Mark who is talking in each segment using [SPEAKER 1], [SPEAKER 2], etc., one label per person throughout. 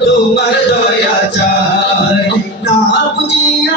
[SPEAKER 1] তোমার দয়া চাই না বুঝিয়া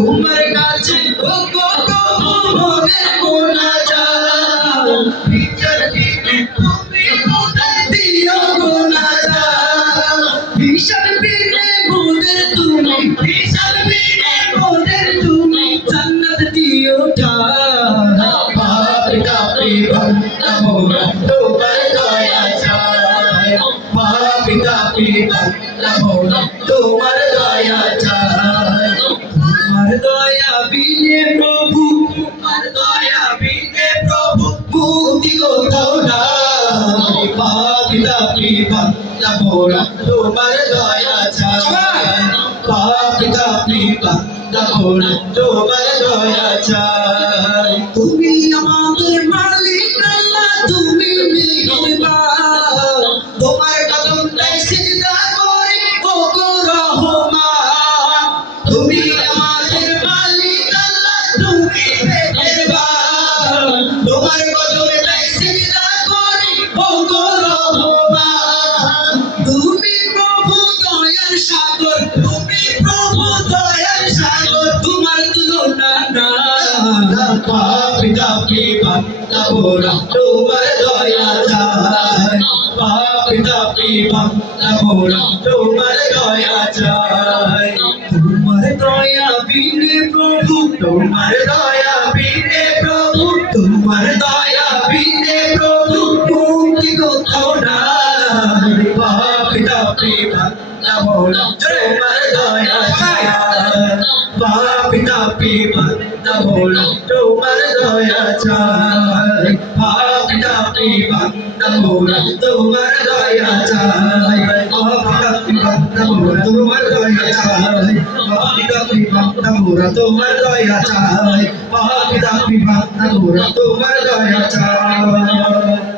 [SPEAKER 1] তোমার কাছে মুনাজাত বিচার দিনে তুমি বিচার দিনে মোদের তুমি জান্নাত দিও পিতা পিতা মোরা তোমার দয়া তোমার দয়া বিনে প্রভু, তোমার দয়া বিনে প্রভু। মুক্তি কোথাও নাই পিতা পিতা মোরা তোমার দয়া চাই পিতা পিতা মোরা তোমার দয়া চাই তুমি আমাদের মালিক আল্লাহ, তুমি পিতা মোরা তোমার দয়া চাই পিতা পিতা মোরা তোমার দয়া চাই তোমার দয়া বিনে প্রভু, তোমার দয়া বিনে প্রভু, তোমার দয়া বিনে প্রভু পিতা মোরা তোমার দয়া পিতা পিতা মোরা তোমার দয়া চাই পিতা পিতা মোরা তোমার দয়া চাই পিতা পিতা মোরা তোমার দয়া চাই পিতা পিতা মোরা তোমার দয়া চাই পিতা পিতা মোরা তোমার দয়া চাই